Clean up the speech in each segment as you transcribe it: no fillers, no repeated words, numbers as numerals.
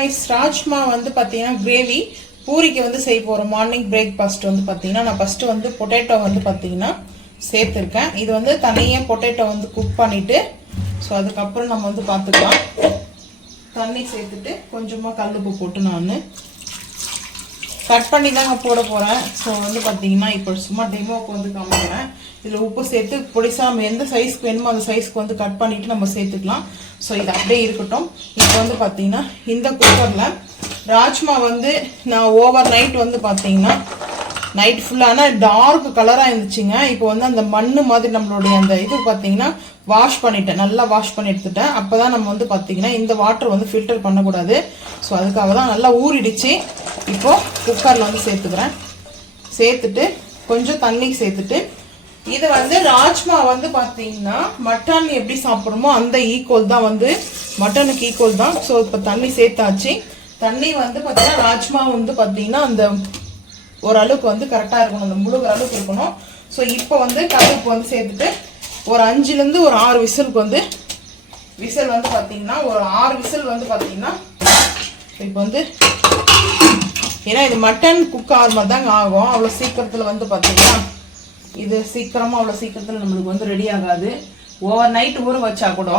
guys, rajma வந்து பாத்தீங்கன்னா gravy பூரிக்கு வந்து செய்ய போறோம். மார்னிங் பிரேக்ஃபாஸ்ட் வந்து பாத்தீங்கன்னா நான் ஃபர்ஸ்ட் வந்து பொட்டேட்டோ வந்து பாத்தீங்கன்னா சேர்த்திருக்கேன். இது வந்து தனியா பொட்டேட்டோ வந்து குக் பண்ணிட்டு சோ அதுக்கு அப்புறம் நம்ம வந்து பாத்துக்கலாம். தண்ணி சேர்த்துட்டு கொஞ்சமா கல்லுப்பு போட்டு நான் கட் பண்ணி தாங்க போட போறேன். சோ வந்து பாத்தீங்கன்னா இப்போ சும்மா டெமோக்கு வந்து காமிக்கிறேன். இதுல உப்பு சேர்த்து பொடிசா எந்த சைஸ்க்கு வேணுமோ அந்த சைஸ்க்கு வந்து கட் பண்ணிட்டு நம்ம சேர்த்துக்கலாம். சோ இது அப்படியே இருக்கட்டும். இப்போ வந்து பாத்தீங்கன்னா இந்த குக்கர்ல ராஜ்மா வந்து நான் ஓவர் நைட் வந்து பாத்தீங்கன்னா நைட் ஃபுல்லான டார்க் கலரா இருந்துச்சுங்க. இப்போ வந்து அந்த மண்ணு மாதிரி நம்மளுடைய அந்த இது பாத்தீங்கன்னா வாஷ் பண்ணிட்டேன், நல்லா வாஷ் பண்ணி எடுத்துட்டேன். அப்பதான் நம்ம வந்து பாத்தீங்கன்னா இந்த வாட்டர் வந்து ஃபில்டர் பண்ணக்கூடாது. ஸோ அதுக்காக தான் நல்லா ஊறிடுச்சு. இப்போ குக்கர்ல வந்து சேர்த்துக்கிறேன். சேர்த்துட்டு கொஞ்சம் தண்ணி சேர்த்துட்டு இது வந்து ராஜ்மா வந்து பாத்தீங்கன்னா மட்டன் எப்படி சாப்பிடுறோமோ அந்த ஈக்குவல் தான், வந்து மட்டனுக்கு ஈக்குவல் தான். ஸோ இப்போ தண்ணி சேர்த்தாச்சு. தண்ணி வந்து பாத்தீங்கன்னா ராஜ்மா வந்து பாத்தீங்கன்னா அந்த ஓரளவுக்கு வந்து கரெக்டா இருக்கணும், அந்த முழுகிற அளவுக்கு இருக்கணும். ஸோ இப்போ வந்து கல்லுப்பு வந்து சேர்த்துட்டு ஒரு 5லேருந்து ஒரு 6 விசிலுக்கு வந்து விசில் வந்து பாத்தீங்கன்னா ஒரு 6 விசில் வந்து பாத்தீங்கன்னா இப்போ வந்து ஏன்னா இது மட்டன் குக் ஆகிற மாதிரி தாங்க ஆகும். அவ்வளோ சீக்கிரத்தில் வந்து பார்த்தீங்கன்னா இது சீக்கிரமாக அவ்வளோ சீக்கிரத்தில் நம்மளுக்கு வந்து ரெடி ஆகாது. ஓவர் நைட் ஊற வச்சா கூட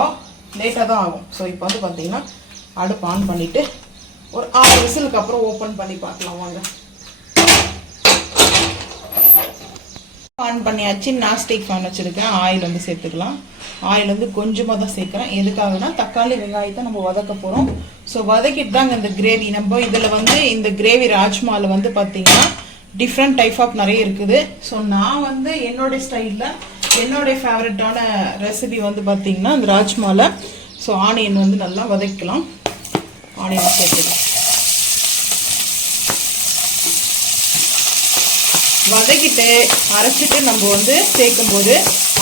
லேட்டாக தான் ஆகும். ஸோ இப்போ வந்து பார்த்தீங்கன்னா அடுப்பு ஆன் பண்ணிவிட்டு ஒரு 6 விசிலுக்கு அப்புறம் ஓப்பன் பண்ணி பார்க்கலாம் வாங்க. ஆன் பண்ணியாச்சு. நாஸ்டிக் ஃபேன் வச்சுருக்கேன். ஆயில் வந்து சேர்த்துக்கலாம். ஆயில் வந்து கொஞ்சமாக தான் சேர்க்குறேன். எதுக்காகனா தக்காளி வெங்காயத்தை நம்ம வதக்க போகிறோம். ஸோ வதக்கிட்டு தாங்க இந்த கிரேவி நம்ம இதில் வந்து இந்த கிரேவி ராஜ்மாவில் வந்து பார்த்தீங்கன்னா டிஃப்ரெண்ட் டைப் ஆஃப் நிறைய இருக்குது. ஸோ நான் வந்து என்னோட ஸ்டைலில் என்னோட ஃபேவரட்டான ரெசிபி வந்து பார்த்தீங்கன்னா இந்த ராஜ்மாவில் ஸோ ஆனியன் வந்து நல்லா வதக்கலாம். ஆனியன் சேர்த்துக்கலாம். வதக்கிட்டு அரைச்சிட்டு நம்ம வந்து சேர்க்கும் போது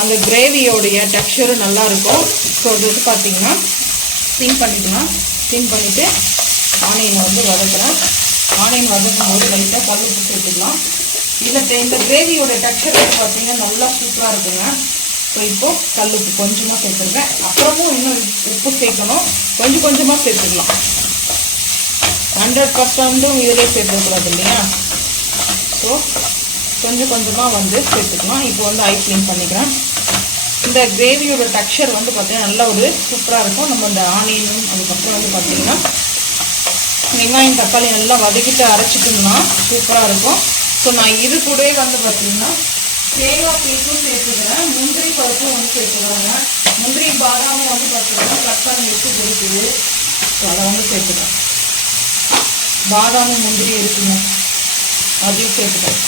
அந்த கிரேவியோடைய டெக்ஸ்சரும் நல்லா இருக்கும். ஸோ அது வந்து பார்த்தீங்கன்னா ஸ்டீம் பண்ணிக்கலாம். ஸ்டீம் பண்ணிவிட்டு ஆனியனை வந்து வதக்குறேன். ஆனியன் வதக்கும் போது லைட்டாக கல்லுப்பு சேர்த்துக்கலாம். இதில் இந்த கிரேவியோட டெக்ஸ்சர் வந்து பார்த்தீங்கன்னா நல்லா சூப்பராக இருக்குங்க. ஸோ இப்போது கல்லுப்பு கொஞ்சமாக சேர்த்துருக்கேன். அப்புறமும் இன்னும் உப்பு சேர்க்கணும். கொஞ்சம் கொஞ்சமாக சேர்த்துக்கலாம். 100% இதிலே சேர்த்துக்கூடாது இல்லையா. ஸோ கொஞ்சம் கொஞ்சமாக வந்து சேர்த்துக்கலாம். இப்போ வந்து ஐ க்ளீன் பண்ணிக்கிறேன். இந்த கிரேவியோட டெக்ஸ்சர் வந்து பார்த்தீங்கன்னா நல்ல ஒரு சூப்பராக இருக்கும். நம்ம இந்த ஆனியனும் அதுக்கப்புறம் வந்து பார்த்தீங்கன்னா வெங்காயம் தக்காளி நல்லா வதக்கிட்டு அரைச்சிட்டோம்னா சூப்பராக இருக்கும். ஸோ நான் இது கூடவே வந்து பார்த்தீங்கன்னா தேங்காய் பீஸும் சேர்த்துக்கிறேன். முந்திரி பருப்பும் வந்து சேர்த்துக்கிறாங்க. முந்திரி பாதாமும் வந்து பார்த்தீங்கன்னா கட் பண்ணி வச்சு கொடுக்குது. ஸோ அதை வந்து சேர்த்துக்கிறேன். பாதாமும் முந்திரி இருக்குங்க, அதையும் சேர்த்துக்கிறேன்.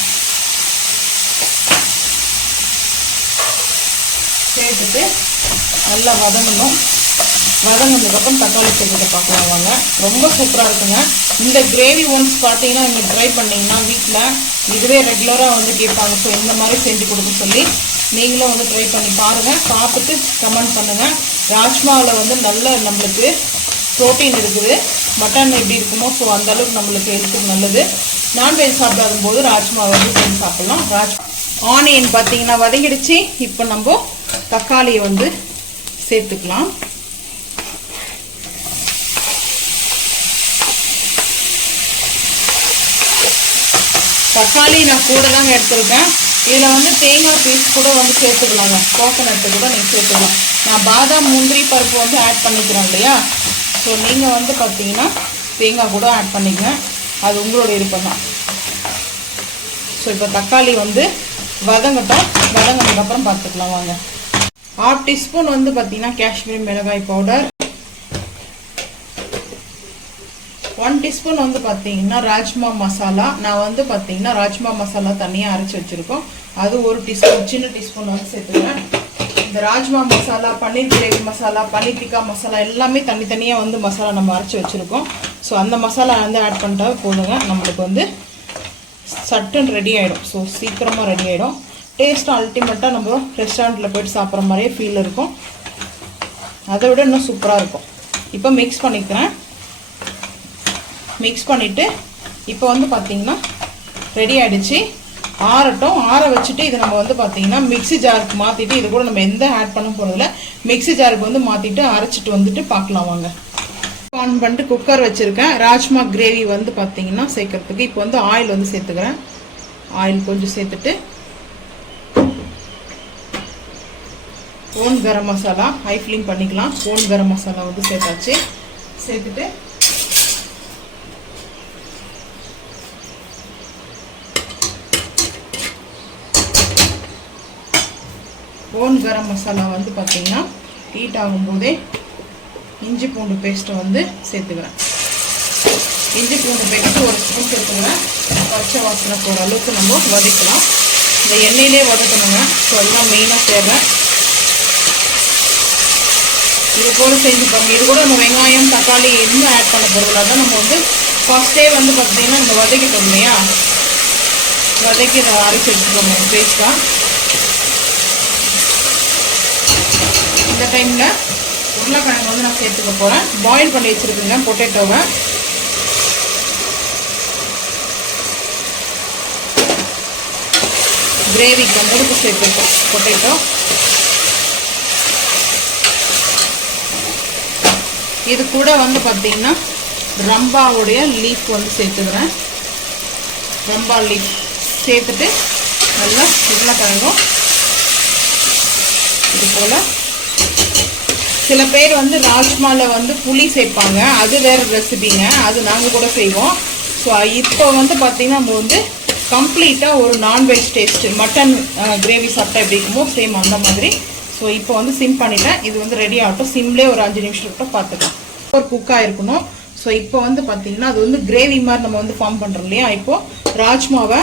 சேர்த்துட்டு நல்லா வதங்கணும். வதங்கினதுக்கப்புறம் தக்காளி சேர்த்துட்டு பார்க்கலாம் வாங்க. ரொம்ப சூப்பராக இருக்குங்க. இந்த கிரேவி ஒன்ஸ் பார்த்தீங்கன்னா நீங்கள் ட்ரை பண்ணிங்கன்னா வீட்டில் இதுவே ரெகுலராக வந்து கேட்பாங்க. ஸோ இந்த மாதிரி செஞ்சு கொடுக்க சொல்லி நீங்களும் வந்து ட்ரை பண்ணி பாருங்கள். பார்த்துட்டு கமெண்ட் பண்ணுங்கள். ராஜ்மாவில் வந்து நல்ல நம்மளுக்கு ப்ரோட்டீன் இருக்குது. மட்டன் எப்படி இருக்குமோ ஸோ அந்தளவுக்கு நம்மளுக்கு ஹெல்த்துக்கு நல்லது. நான்வெஜ் சாப்பிடாத போது ராஜ்மா வந்து செஞ்சு சாப்பிட்லாம். ஆனியன் பார்த்தீங்கன்னா வதங்கிடுச்சு. இப்போ நம்ம தக்காளியை வந்து சேர்த்துக்கலாம். தக்காளி நான் கூட தாங்க எடுத்துருக்கேன். இதில் வந்து தேங்காய் பீஸ் கூட வந்து சேர்த்துக்கலாங்க. கோகோனட்டு கூட நீங்கள் சேர்த்துக்கலாம். நான் பாதாம் முந்திரி பருப்பு வந்து ஆட் பண்ணிக்கிறேன் இல்லையா. ஸோ நீங்கள் வந்து பார்த்தீங்கன்னா தேங்காய் கூட ஆட் பண்ணிக்கங்க. அது உங்களோட விருப்பம் தான். ஸோ இப்போ தக்காளி வந்து வதங்கட்டும். வதங்கினதுக்கப்புறம் பார்த்துக்கலாம் வாங்க. 1/2 டீஸ்பூன் வந்து பார்த்தீங்கன்னா காஷ்மீரி மிளகாய் பவுடர், 1 டீஸ்பூன் வந்து பார்த்தீங்கன்னா ராஜ்மா மசாலா. நான் வந்து பார்த்தீங்கன்னா ராஜ்மா மசாலா தனியாக அரைச்சி வச்சுருக்கோம். அது 1 டீஸ்பூன் சின்ன டீஸ்பூன் வந்து சேர்த்துக்கிறேன். இந்த ராஜ்மா மசாலா, பன்னீர் கிரேவி மசாலா, பன்னீர் டிக்கா மசாலா எல்லாமே தனித்தனியாக வந்து மசாலா நம்ம அரைச்சி வச்சுருக்கோம். ஸோ அந்த மசாலா வந்து ஆட் பண்ணிட்டா போதுங்க. நம்மளுக்கு வந்து சட்டுன்னு ரெடி ஆகிடும். ஸோ சீக்கிரமாக ரெடி ஆகிடும். டேஸ்ட்டும் அல்டிமேட்டாக நம்ம ரெஸ்டாரண்ட்டில் போய்ட்டு சாப்பிட்ற மாதிரியே ஃபீல் இருக்கும். அதை விட இன்னும் சூப்பராக இருக்கும். இப்போ மிக்ஸ் பண்ணிக்கிறேன். மிக்ஸ் பண்ணிவிட்டு இப்போ வந்து பார்த்திங்கன்னா ரெடி ஆகிடுச்சு. ஆறட்டும். ஆற வச்சுட்டு இது நம்ம வந்து பார்த்தீங்கன்னா மிக்ஸி ஜாருக்கு மாற்றிட்டு இது கூட நம்ம எந்த ஆட் பண்ண போகிறதில்ல. மிக்ஸி ஜாருக்கு வந்து மாற்றிட்டு அரைச்சிட்டு வந்துட்டு பார்க்கலாம் வாங்க. ஆன் பண்ணிட்டு குக்கர் வச்சுருக்கேன். ராஜ்மா கிரேவி வந்து பார்த்தீங்கன்னா சேர்க்கறதுக்கு இப்போ வந்து ஆயில் வந்து சேர்த்துக்கிறேன். ஆயில் கொஞ்சம் சேர்த்துட்டு own garam masala high flame பண்ணிக்கலாம். ஓன் கரம் மசாலா வந்து சேர்த்தாச்சு. சேர்த்துட்டு ஓன் கரம் மசாலா வந்து பார்த்தீங்கன்னா ஹீட் ஆகும்போதே இஞ்சி பூண்டு பேஸ்ட்டை வந்து சேர்த்துக்கிறேன். இஞ்சி பூண்டு பேஸ்ட்டு ஒரு ஸ்பூன் சேர்த்துக்கிறேன். பச்சை வாசனை போகிற அளவுக்கு நம்ம வதக்கலாம். இந்த எண்ணெயிலே வதக்கணுங்க. ஸோ அதுதான் மெயினாக தேவை. இது போல் செஞ்சு பாருங்கள். இது கூட நம்ம வெங்காயம் தக்காளி எதுவும் ஆட் பண்ண போகிறதுல தான் நம்ம வந்து ஃபர்ஸ்டே வந்து பார்த்தீங்கன்னா இந்த வதக்கிட்டோம் இல்லையா, வதக்கி இதை அரைச்சி எடுத்துக்கோங்க பேஸ்ட்டாக. இந்த டைமில் உருளைக்கிழங்கு வந்து நான் சேர்த்துக்க போகிறேன். பாயில் பண்ணி வச்சுருக்குங்க பொட்டேட்டோவை. கிரேவிக்கு முறுக்கு சேர்த்துருக்கோம் பொட்டேட்டோ. இது கூட வந்து பார்த்தீங்கன்னா ரம்பாவுடைய லீஃப் வந்து சேர்த்துக்கிறேன். ரம்பா லீஃப் சேர்த்துட்டு நல்லா உருளைக்கிழங்கும் இது போல். சில பேர் வந்து ராஜ்மாவில் வந்து புளி சேர்ப்பாங்க, அது வேறு ரெசிபிங்க, அது நாங்கள் கூட செய்வோம். ஸோ இப்போ வந்து பார்த்திங்கன்னா நம்ம வந்து கம்ப்ளீட்டாக ஒரு நான்வெஜ் டேஸ்ட்டு மட்டன் கிரேவி சாப்பிட்டா எப்படி இருக்குமோ சேம் அந்த மாதிரி. ஸோ இப்போ வந்து சிம் பண்ணிட்டேன். இது வந்து ரெடி ஆகட்டும். சிம்லேயே ஒரு 5 நிமிஷம் கூட பார்த்துக்கலாம். ஒரு குக்காக இருக்கணும். ஸோ இப்போ வந்து பார்த்திங்கன்னா அது வந்து கிரேவி மாதிரி நம்ம வந்து ஃபார்ம் பண்ணுறோம் இல்லையா. இப்போது ராஜ்மாவை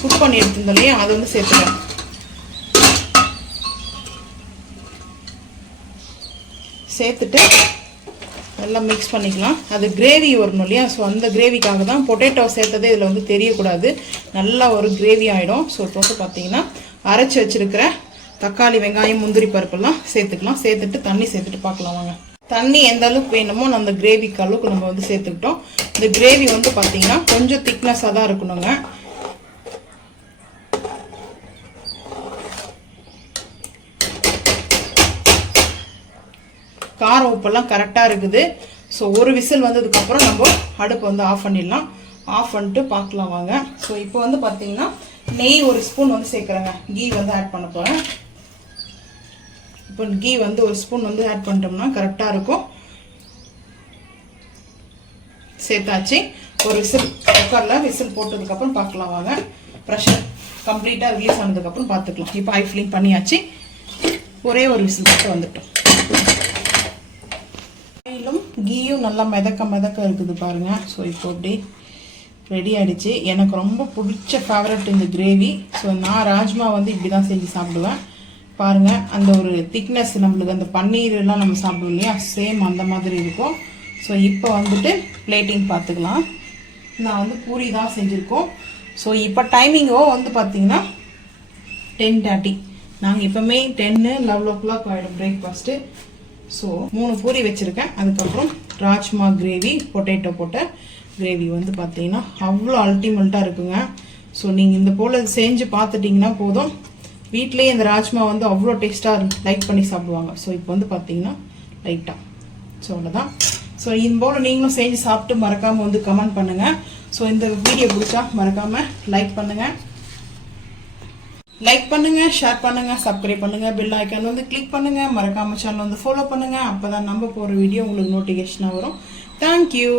குக் பண்ணி எடுத்துருந்தோம் இல்லையா, அதை வந்து சேர்த்துக்கிறேன். சேர்த்துட்டு நல்லா மிக்ஸ் பண்ணிக்கலாம். அது கிரேவி வரணும் இல்லையா. ஸோ அந்த கிரேவிக்காக தான் பொட்டேட்டோ சேர்த்ததே இதில் வந்து தெரியக்கூடாது. நல்லா ஒரு கிரேவி ஆகிடும். ஸோ இப்போ வந்து பார்த்தீங்கன்னா அரைச்சி வச்சுருக்கிற தக்காளி வெங்காயம் முந்திரி பருப்பெல்லாம் சேர்த்துக்கலாம். சேர்த்துட்டு தண்ணி சேர்த்துட்டு பார்க்கலாம் வாங்க. தண்ணி எந்த அளவுக்கு வேணுமோ அந்த கிரேவிக்கு அளவுக்கு நம்ம வந்து சேர்த்துக்கிட்டோம். இந்த கிரேவி வந்து பார்த்தீங்கன்னா கொஞ்சம் திக்னஸாக தான் இருக்கணுங்க. காரம் உப்பெல்லாம் கரெக்டாக இருக்குது. ஸோ ஒரு விசில் வந்ததுக்கப்புறம் நம்ம அடுப்பு வந்து ஆஃப் பண்ணிடலாம். ஆஃப் பண்ணிட்டு பார்க்கலாம் வாங்க. ஸோ இப்போ வந்து பார்த்தீங்கன்னா நெய் ஒரு ஸ்பூன் வந்து சேர்க்குறேங்க. கீ வந்து ஆட் பண்ண போகிறேன். இப்போ கீ வந்து ஒரு ஸ்பூன் வந்து ஆட் பண்ணிட்டோம்னா கரெக்டாக இருக்கும். சேர்த்தாச்சு. ஒரு விசில் குக்கரில் விசில் போட்டதுக்கப்புறம் பார்க்கலாம் வாங்க. ப்ரெஷர் கம்ப்ளீட்டாக ரிலீஸ் ஆனதுக்கப்புறம் பார்த்துக்கலாம். இப்போ ஹை ஃப்ளேம் பண்ணியாச்சு. ஒரே ஒரு விசில் போட்டு வந்துட்டோம். ஆயிலும் கீயும் நல்லா மிதக்க இருக்குது பாருங்கள். ஸோ இப்போ அப்படி ரெடி ஆகிடுச்சு. எனக்கு ரொம்ப பிடிச்ச ஃபேவரட் இந்த கிரேவி. ஸோ நான் ராஜ்மா வந்து இப்படி தான் செஞ்சு சாப்பிடுவேன். பாருங்கள், அந்த ஒரு திக்னஸ் நம்மளுக்கு அந்த பன்னீர்லாம் நம்ம சாப்பிடுவோம் இல்லையா, சேம் அந்த மாதிரி இருக்கும். ஸோ இப்போ வந்துட்டு பிளேட்டிங் பார்த்துக்கலாம். நான் வந்து பூரி தான் செஞ்சுருக்கோம். ஸோ இப்போ டைமிங்கோ வந்து பார்த்தீங்கன்னா 10:30. நாங்கள் எப்போவுமே 10-11 o'clock ஆகிடும் பிரேக்ஃபாஸ்ட்டு. ஸோ 3 பூரி வச்சுருக்கேன். அதுக்கப்புறம் ராஜ்மா கிரேவி, பொட்டேட்டோ போட்ட கிரேவி வந்து பார்த்தீங்கன்னா அவ்வளோ அல்டிமேட்டாக இருக்குங்க. ஸோ நீங்கள் இந்த போல் செஞ்சு பார்த்துட்டிங்கன்னா போதும், வீட்லேயே இந்த ராஜ்மா வந்து அவ்வளோ டேஸ்ட்டாக லைக் பண்ணி சாப்பிடுவாங்க. ஸோ இப்போ வந்து பார்த்தீங்கன்னா லைட்டாக ஸோ அவ்வளோதான். ஸோ இது போல் நீங்களும் செஞ்சு சாப்பிட்டு மறக்காமல் வந்து கமெண்ட் பண்ணுங்கள். ஸோ இந்த வீடியோ பிடிச்சா மறக்காமல் லைக் பண்ணுங்கள், ஷேர் பண்ணுங்கள், சப்ஸ்கிரைப் பண்ணுங்கள், பெல் ஐக்கான் வந்து கிளிக் பண்ணுங்கள், மறக்காமல் சேனல் வந்து ஃபாலோ பண்ணுங்கள். அப்போ தான் நம்ம போகிற வீடியோ உங்களுக்கு நோட்டிஃபிகேஷனாக வரும். தேங்க்யூ.